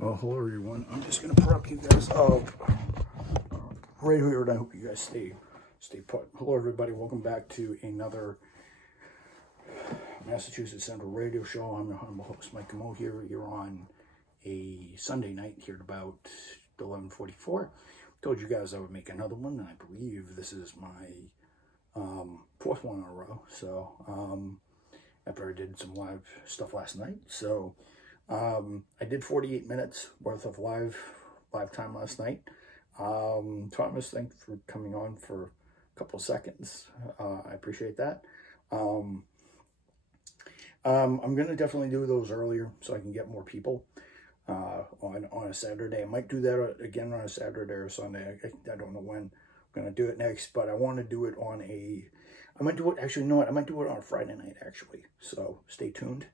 Well, hello everyone. I'm just gonna prep you guys up right here, and I hope you guys stay put. Hello everybody, welcome back to another Massachusetts Central Radio Show. I'm your humble host, Mike Mo here. You're on a Sunday night here at about 11:44. Told you guys I would make another one, and I believe this is my fourth one in a row. So after I did some live stuff last night, so. I did 48 minutes worth of live time last night. Thomas, thanks for coming on for a couple of seconds. I appreciate that. I'm going to definitely do those earlier so I can get more people on a Saturday. I might do that again on a Saturday or Sunday. I don't know when I'm going to do it next, but I want to do it on I might do it, actually, you know what? I might do it on a Friday night, actually. So stay tuned.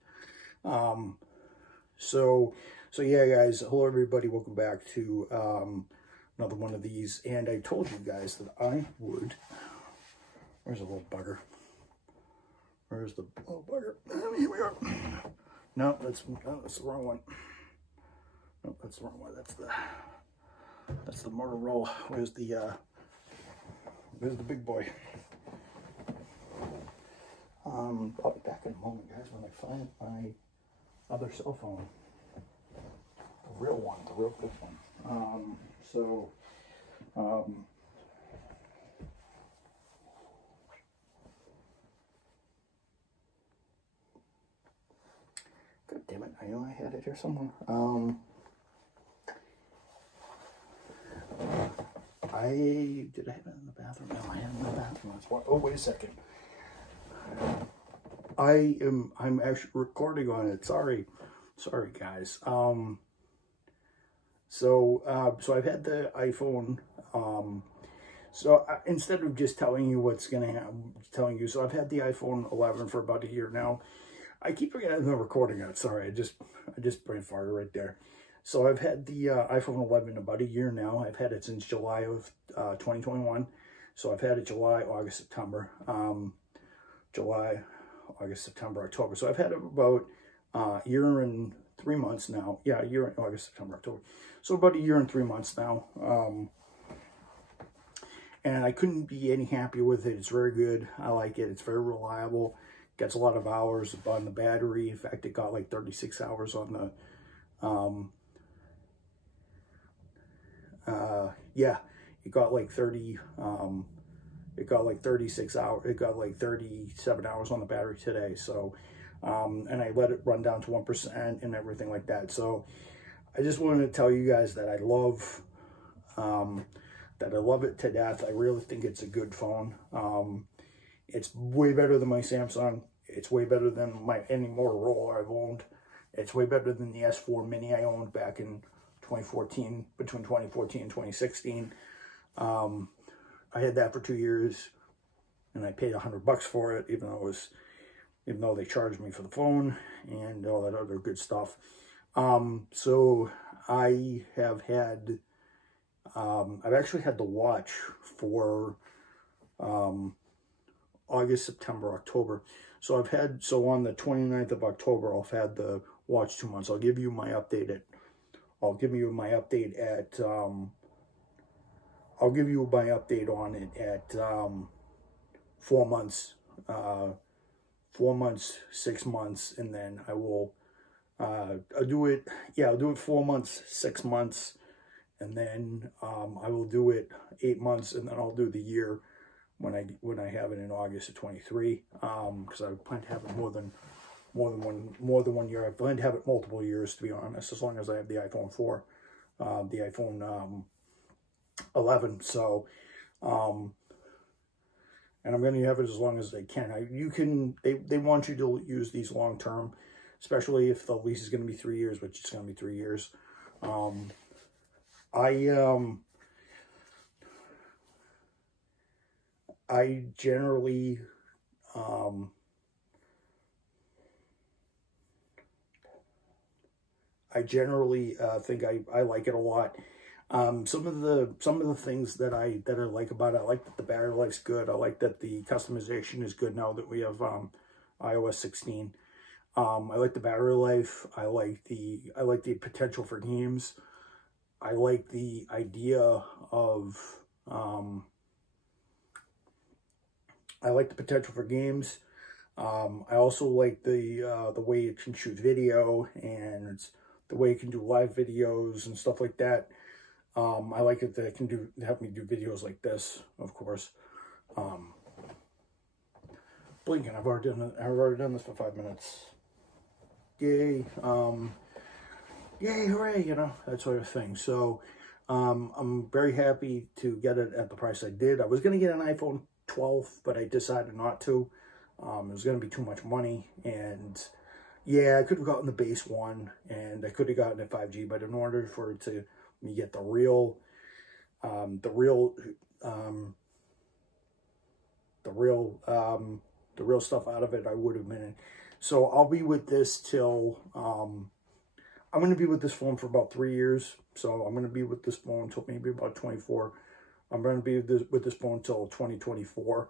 So yeah, guys, hello everybody, welcome back to another one of these. And I told you guys that I would, where's the little bugger? Where's the little bugger? Here we are. No, that's the wrong one. No, that's the wrong one. That's the Motorola. Where's the big boy? I'll be back in a moment, guys, when I find my other cell phone, the real one, the real good one. God damn it, I know I had it here somewhere. Did I have it in the bathroom? No, I had it in the bathroom. That's why. Oh, wait a second. I'm actually recording on it. Sorry guys. So I've had the iPhone. Instead of just telling you what's gonna happen, so I've had the iPhone 11 for about a year now. I keep forgetting the recording on it. Sorry, I just brain farted right there. So I've had the iPhone 11 about a year now. I've had it since July of 2021. So I've had it July, August, September. July, August, September, October. So I've had it about a year and 3 months now. Yeah, a year in August, September, October. So about a year and 3 months now. And I couldn't be any happier with it. It's very good. I like it. It's very reliable. Gets a lot of hours on the battery. In fact, it got like 36 hours on the, it got like 30, it got like 36 hours, it got like 37 hours on the battery today. So, and I let it run down to 1% and everything like that. So I just wanted to tell you guys that I love it to death. I really think it's a good phone. It's way better than my Samsung. It's way better than any Motorola I've owned. It's way better than the S4 Mini I owned back in 2014, between 2014 and 2016. I had that for 2 years, and I paid $100 for it, even though they charged me for the phone and all that other good stuff. So I have had, I've actually had the watch for August, September, October. So on the 29th of October, I've had the watch 2 months. I'll give you my update at 4 months, 4 months, 6 months, and then I will, I'll do it 4 months, 6 months, and then, I will do it 8 months, and then I'll do the year when I have it in August of 23, because I plan to have it more than 1 year. I plan to have it multiple years, to be honest, as long as I have the iPhone 4, the iPhone 11. So, and I'm going to have it as long as they can. They want you to use these long term, especially if the lease is going to be 3 years, which it's going to be 3 years. I generally, think I like it a lot. Some of the things that I like about it, I like that the battery life's good. I like that the customization is good now that we have iOS 16. I like the battery life. I like the potential for games. I like the idea of I like the potential for games. I also like the way it can shoot video, and the way it can do live videos and stuff like that. I like it that it can help me do videos like this, of course. Blinking, I've already done this for 5 minutes. Yay, yay, hooray, you know, that sort of thing. So, I'm very happy to get it at the price I did. I was going to get an iPhone 12, but I decided not to. It was going to be too much money, and yeah, I could have gotten the base one, and I could have gotten a 5G, but in order for it to me get the real stuff out of it, I would have been in. So I'll be with this till, I'm going to be with this phone for about 3 years. So I'm going to be with this phone until maybe about 24. I'm going to be with this phone until 2024.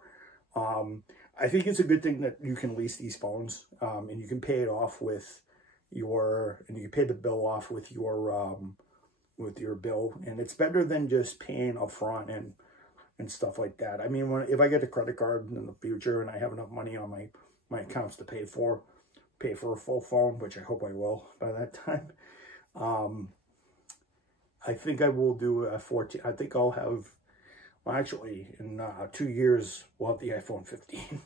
I think it's a good thing that you can lease these phones, and you can pay it off with and you can pay the bill off with your bill. And it's better than just paying upfront and stuff like that. I mean, if I get a credit card in the future and I have enough money on my accounts to pay for a full phone, which I hope I will by that time, I think I will do a 14. I think I'll have, well, actually, in 2 years, we'll have the iPhone 15.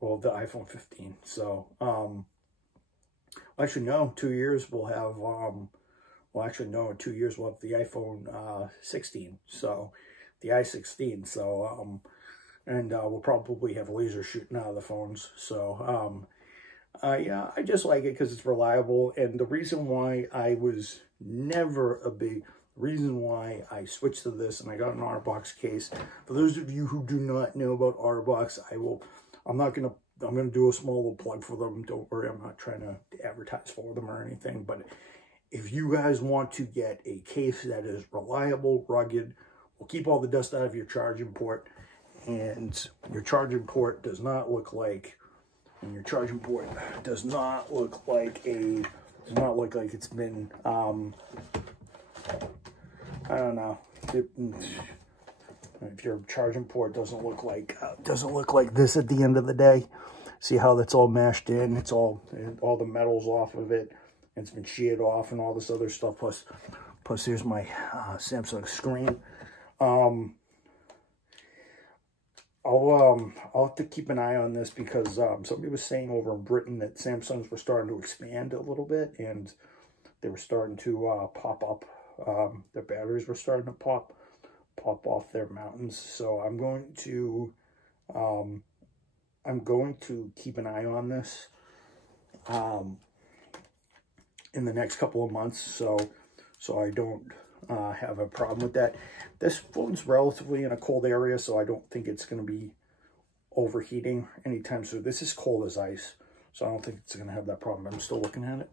Well, the iPhone 15. So, actually, no, 2 years we'll have, well, actually, no, in 2 years we'll have the iPhone 16. So, the i16. So, and we'll probably have laser shooting out of the phones. So, yeah, I just like it because it's reliable. And the reason why I was never reason why I switched to this and I got an OtterBox case. For those of you who do not know about OtterBox, I'm going to do a small little plug for them. Don't worry, I'm not trying to advertise for them or anything. But if you guys want to get a case that is reliable, rugged, will keep all the dust out of your charging port, and your charging port does not look like, it's been, I don't know. If your charging port doesn't look like this at the end of the day, see how that's all mashed in? It's all the metal's off of it. It's been sheared off and all this other stuff. Plus here's my Samsung screen. I'll have to keep an eye on this because somebody was saying over in Britain that Samsungs were starting to expand a little bit, and they were starting to pop up. Their batteries were starting to pop off their mountains. So I'm going to keep an eye on this in the next couple of months, so I don't have a problem with that. This phone's relatively in a cold area, so I don't think it's going to be overheating anytime soon. This is cold as ice, so I don't think it's going to have that problem. I'm still looking at it.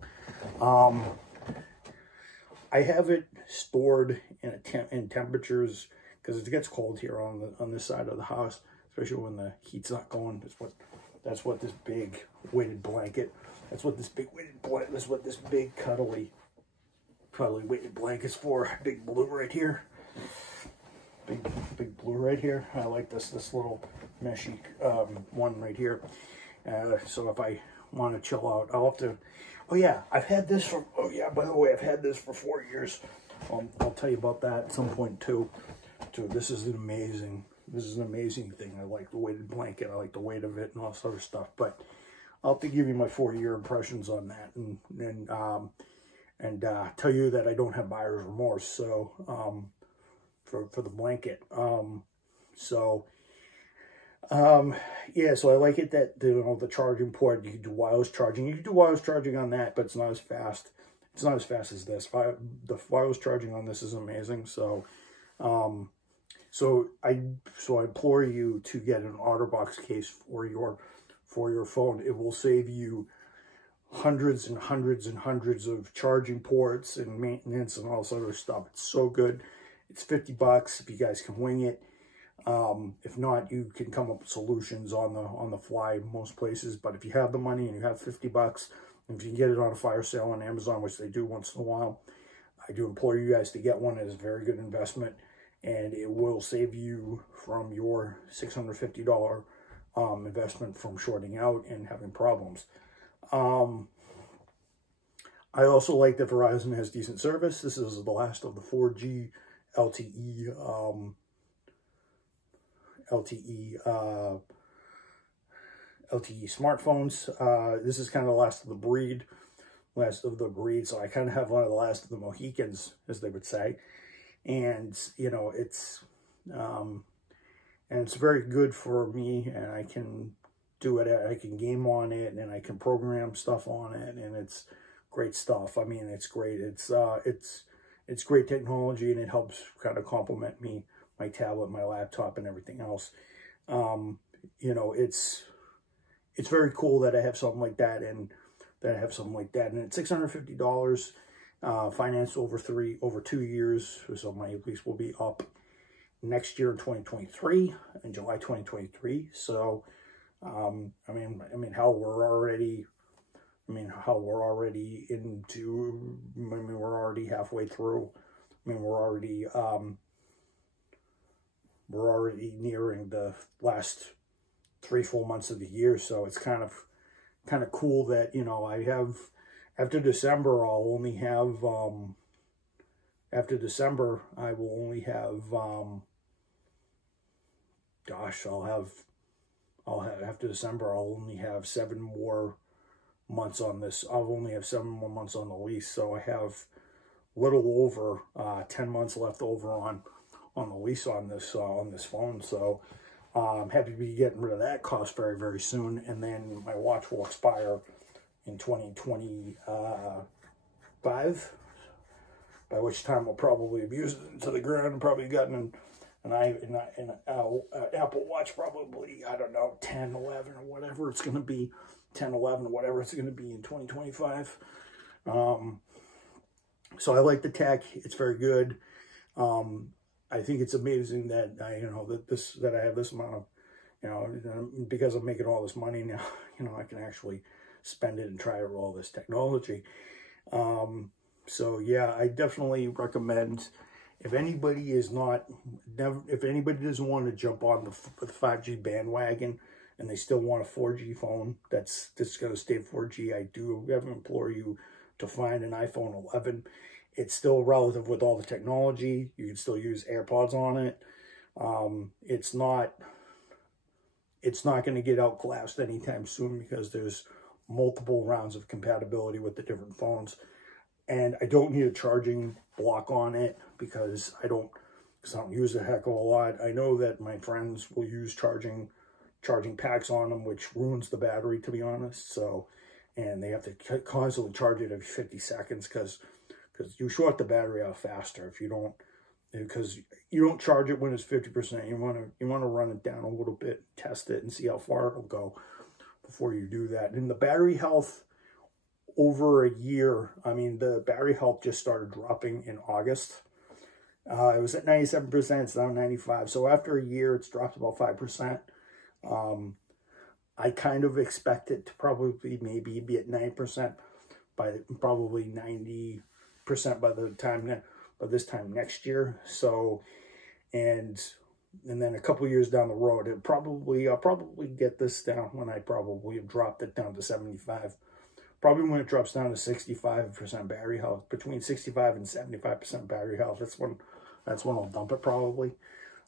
I have it stored in temperatures because it gets cold here on this side of the house, especially when the heat's not going. That's what this big weighted blanket. That's what this big cuddly weighted blanket's for. Big blue right here. Big blue right here. I like this little meshy one right here. So if I want to chill out, I'll have to. Oh yeah, I've had this for. Oh yeah, by the way, I've had this for 4 years. I'll tell you about that at some point too. This is an amazing thing. I like the weighted blanket. I like the weight of it and all this other stuff. But I'll have to give you my 4-year impressions on that, and tell you that I don't have buyer's remorse. So for the blanket. Yeah, so I like it that the charging port, you can do wireless charging. You can do wireless charging on that, but it's not as fast. It's not as fast as this. The wireless charging on this is amazing. So, so I implore you to get an OtterBox case for your phone. It will save you hundreds and hundreds and hundreds of charging ports and maintenance and all this other stuff. It's so good. It's $50 if you guys can wing it. If not, you can come up with solutions on the fly most places. But if you have the money and you have 50 bucks, if you can get it on a fire sale on Amazon, which they do once in a while, I do implore you guys to get one. It is a very good investment, and it will save you from your $650 investment from shorting out and having problems. I also like that Verizon has decent service. This is the last of the 4G LTE LTE smartphones. This is kind of the last of the breed. So I kind of have one of the last of the Mohicans, as they would say. And, you know, it's very good for me, and I can do it. I can game on it, and I can program stuff on it, and it's great stuff. I mean, it's great. It's great technology, and it helps kind of complement my tablet, my laptop, and everything else. You know, it's very cool that I have something like that, and it's $650, financed over 2 years. So my lease will be up next year in 2023, in July 2023. So, I mean, how we're already we're already halfway through. I mean, we're already nearing the last 3 full months of the year. So it's kind of cool that, you know, I have, after December, I will only have, after December, I'll only have 7 more months on this. I'll only have 7 more months on the lease. So I have a little over 10 months left over on the lease on this phone. So I'm happy to be getting rid of that cost very, very soon. And then my watch will expire in 2025, by which time I'll probably have used it to the ground and probably gotten an Apple Watch, probably, I don't know, 10, 11, or whatever it's going to be, 10, 11, or whatever it's going to be in 2025. So I like the tech. It's very good. I think it's amazing that that I have this amount of, you know, because I'm making all this money now, you know, I can actually spend it and try out all this technology. So yeah, I definitely recommend, if anybody doesn't want to jump on the 5G bandwagon and they still want a 4G phone that's going to stay 4G, I do implore you to find an iPhone 11. It's still relative with all the technology. You can still use AirPods on it. It's not going to get outclassed anytime soon, because there's multiple rounds of compatibility with the different phones. And I don't need a charging block on it, because I don't use a heck of a lot. I know that my friends will use charging packs on them, which ruins the battery, to be honest. So, and they have to constantly charge it every 50 seconds, because you short the battery out faster if you don't, because you don't charge it when it's 50%. You want to run it down a little bit, test it, and see how far it'll go before you do that. And the battery health over a year, I mean, the battery health just started dropping in August. It was at 97%, it's now 95%. So after a year, it's dropped about 5%. I kind of expect it to probably maybe be at 9% by probably 90% by this time next year. So, and then a couple years down the road, I'll probably get this down when I probably have dropped it down to 75. Probably when it drops down to 65% battery health, between 65 and 75% battery health, that's when I'll dump it probably.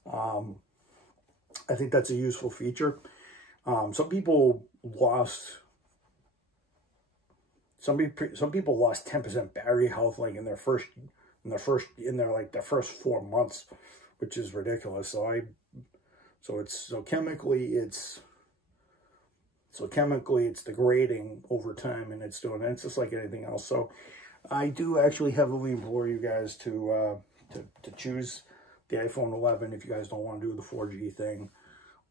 I think that's a useful feature. Some people lost 10% battery health like in their first 4 months, which is ridiculous. So chemically it's degrading over time, and it's just like anything else. So I do actually heavily implore you guys to choose the iPhone 11 if you guys don't want to do the 4G thing,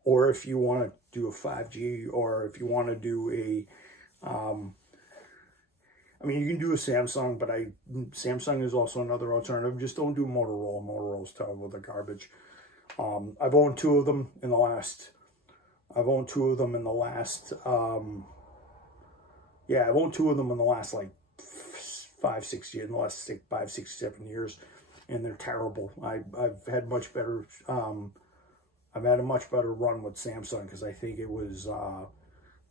or if you want to do a 5G, or if you want to do a, I mean, you can do a Samsung, but Samsung is also another alternative. Just don't do Motorola. Motorola's terrible. They're garbage. I've owned two of them in the last, I've owned two of them in the last, yeah, I've owned two of them in the last like 5, 6 years, in the last 5, 6, 7 years, and they're terrible. I've had much better, I've had a much better run with Samsung, because I think it was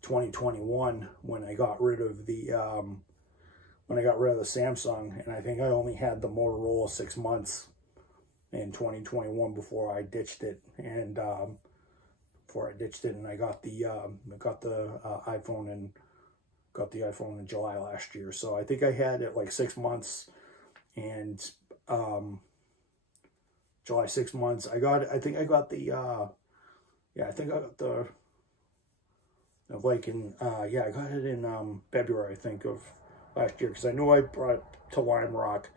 2021 when I got rid of the Samsung, and I think I only had the Motorola 6 months in 2021 before I ditched it, and I got the iPhone, and got the iPhone in July last year. So I think I had it like 6 months, and July 6 months. I think I got the yeah, I think I got the like in yeah, I got it in February, I think, of last year, because I know I brought it to Lime Rock,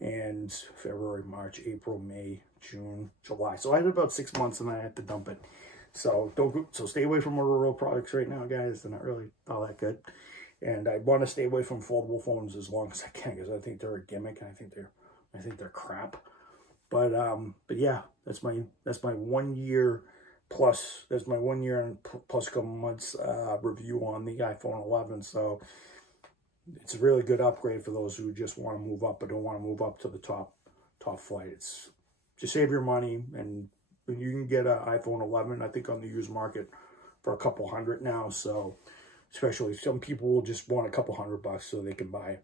and February, March, April, May, June, July. So I had about 6 months, and I had to dump it. So stay away from Motorola products right now, guys. They're not really all that good. And I want to stay away from foldable phones as long as I can, because I think they're a gimmick, and I think they're crap. But yeah, that's my 1 year plus. That's my 1 year and plus a couple months review on the iPhone 11. So it's a really good upgrade for those who just want to move up but don't want to move up to the top flight. It's just save your money, and you can get an iPhone 11, I think, on the used market for a couple $100 now. So especially some people will just want a couple $100 so they can buy,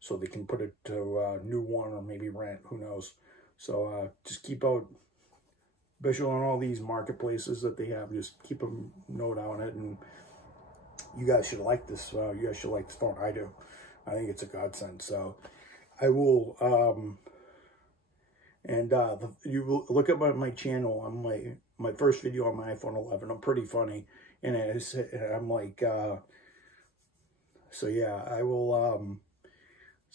so they can put it to a new one, or maybe rent, who knows. So just keep out, especially on all these marketplaces that they have, just keep a note on it. And you guys should like this. You guys should like this phone. I do. I think it's a godsend. So I will, you will look at my channel on my first video on my iPhone 11. I'm pretty funny, and I'm like, so yeah, I will,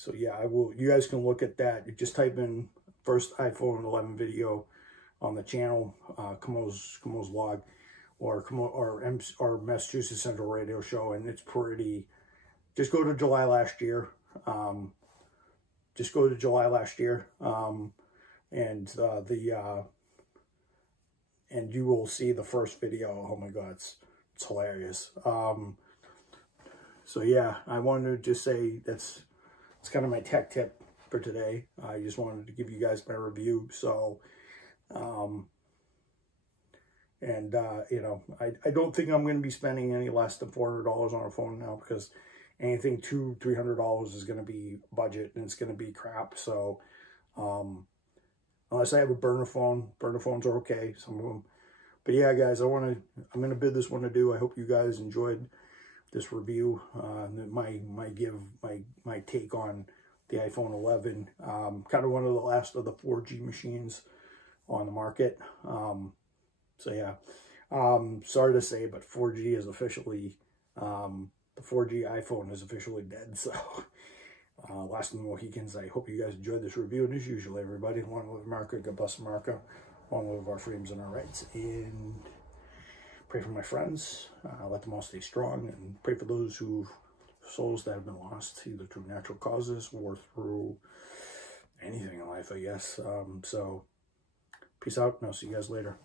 you guys can look at that. You just type in first iPhone 11 video on the channel, Kamo's Vlog, or Massachusetts Central Radio Show, and it's pretty. Just go to July last year. And you will see the first video. Oh my God, it's hilarious. So yeah, I wanted to just say it's kind of my tech tip for today. I just wanted to give you guys my review. So, you know, I don't think I'm going to be spending any less than $400 on a phone now, because anything $200-300 is going to be budget, and it's going to be crap. So, unless I have a burner phone, burner phones are okay, some of them. But yeah, guys, I'm going to bid this one adieu. I hope you guys enjoyed this review, my take on the iPhone 11, kind of one of the last of the 4G machines on the market. So yeah, sorry to say, but 4G is officially, the 4G iPhone is officially dead. So last of the Mohicans, I hope you guys enjoyed this review. And as usual, everybody, long live America, God bless America, long live our freedoms and our rights, and pray for my friends, let them all stay strong, and pray for those souls that have been lost, either through natural causes or through anything in life, I guess. So peace out, and I'll see you guys later.